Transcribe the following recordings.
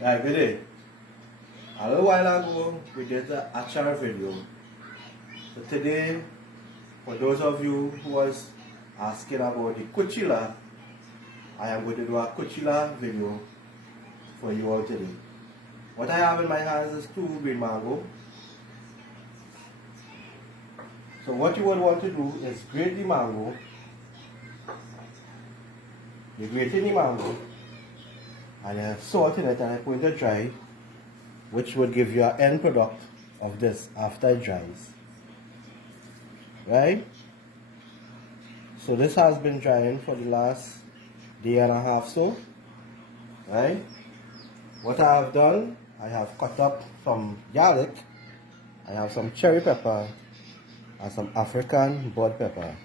Right, we did. A little while ago, we did the achar video. So today, for those of you who was asking about the kuchila, I am going to do a kuchila video for you all today. What I have in my hands is 2 green mango. So what you would want to do is grate the mango. You grate the mango and you salt in it and you put it to dry, which would give you an end product of this after it dries. Right? So this has been drying for the last day and a half so. Right? What I have done, I have cut up some garlic, I have some cherry pepper and some African bud pepper.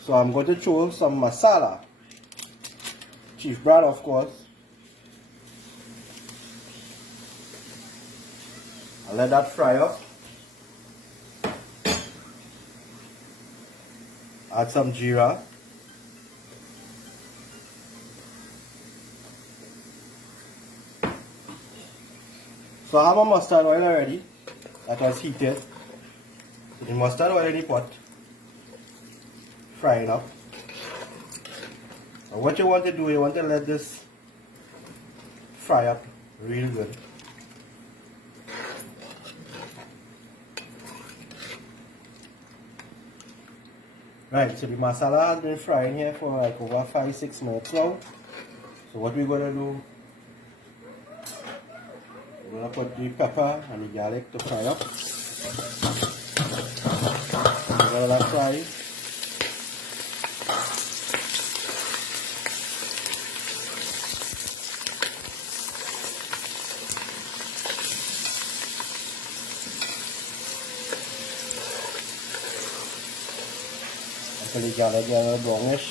So I'm going to throw some masala, chief brand of course. I'll let that fry up. Add some jeera. So I have my mustard oil already that was heated. So the mustard oil in the pot, frying up. And what you want to do, you want to let this fry up real good. Right, so the masala has been frying here for like over 5-6 minutes now. So what we're going to do, we're going to put the pepper and the garlic to fry up. We're going to let that fry. Until the garlic get brownish.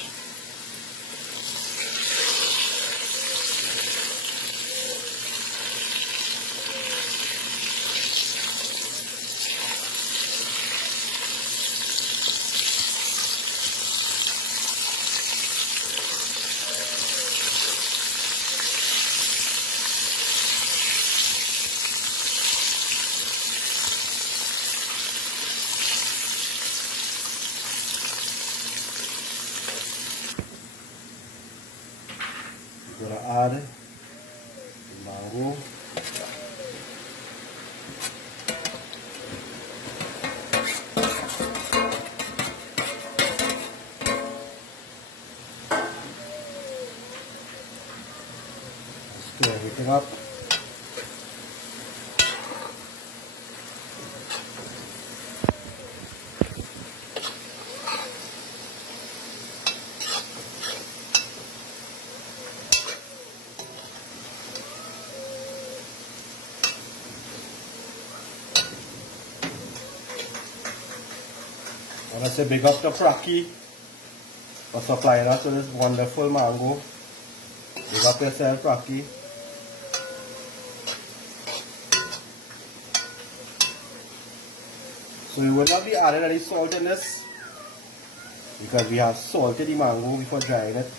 We're going to add the mango. Stir everything up. I want to say big up to Praki for supplying us with this wonderful mango. Big up yourself, Praki. So we will not be adding any salt in this because we have salted the mango before drying it.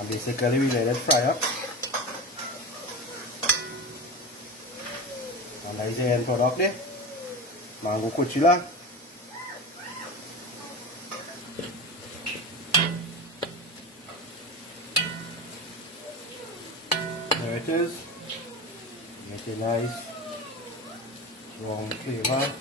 And basically we let it fry up. And that is the end product there. Mango kuchila. There it is. Make a nice strong flavor.